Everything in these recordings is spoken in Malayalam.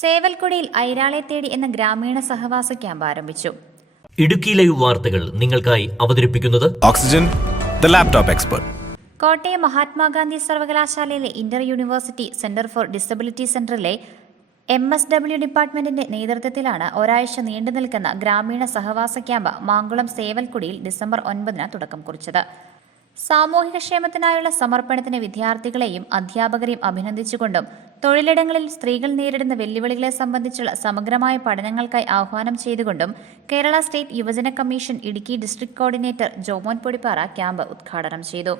സേവൽക്കുടിയിൽ ഐരാളെ തേടി എന്ന ഗ്രാമീണ സഹവാസ ക്യാമ്പ് ആരംഭിച്ചു. ഇടുക്കി ലൈവ് വാർത്തകൾ നിങ്ങൾക്കായി അവതരിപ്പിക്കുന്നത് Oxygen the laptop expert. Kottayam Mahatma Gandhi സർവകലാശാലയിലെ inter university centre for disability സെന്ററിലെ MSW ഡിപ്പാർട്ട്മെന്റിന്റെ നേതൃത്വത്തിലാണ് ഒരാഴ്ച നീണ്ടു നിൽക്കുന്ന ഗ്രാമീണ സഹവാസ ക്യാമ്പ് മാങ്കുളം സേവൽക്കുടിയിൽ ഡിസംബർ 9 തുടക്കം കുറിച്ചത്. സാമൂഹികക്ഷേമത്തിനായുള്ള സമർപ്പണത്തിന് വിദ്യാർത്ഥികളെയും അധ്യാപകരെയും അഭിനന്ദിച്ചുകൊണ്ടും തൊഴിലിടങ്ങളിൽ സ്ത്രീകൾ നേരിടുന്ന വെല്ലുവിളികളെ സംബന്ധിച്ചുള്ള സമഗ്രമായ പഠനങ്ങൾക്കായി ആഹ്വാനം ചെയ്തുകൊണ്ടും കേരള സ്റ്റേറ്റ് യുവജന commission Idukki district coordinator Jomon Podippara camp ഉദ്ഘാടനം ചെയ്തു.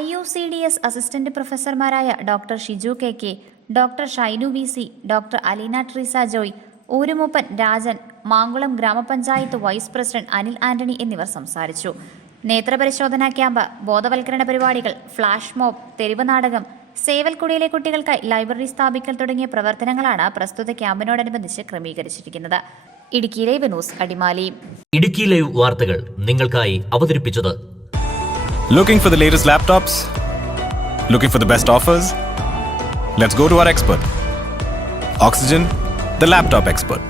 IUCDS അസിസ്റ്റന്റ് പ്രൊഫസർമാരായ doctor Shiju KK, doctor Shainu VC, doctor Aleena Treesa Joy, ഊരുമൂപ്പൻ രാജൻ, മാങ്കുളം ഗ്രാമപഞ്ചായത്ത് വൈസ് പ്രസിഡന്റ് അനിൽ ആന്റണി എന്നിവർ സംസാരിച്ചു. നേത്രപരിശോധനാ ക്യാമ്പ്, ബോധവൽക്കരണ പരിപാടികൾ, ഫ്ലാഷ് മോബ്, തെരുവ് നാടകം, സേവൽക്കുടിയിലെ കുട്ടികൾക്കായി ലൈബ്രറി സ്ഥാപിക്കൽ തുടങ്ങിയ പ്രവർത്തനങ്ങളാണ് പ്രസ്തുത ക്യാമ്പിനോടനുബന്ധിച്ച് ക്രമീകരിച്ചിരിക്കുന്നത്. Idukki live news Adimali. Idukki live വാർത്തകൾ നിങ്ങൾക്കായി അവതരിപ്പിച്ചത് Looking for the latest laptops? Looking for the best offers? Let's go to our expert. Oxygen, the laptop expert.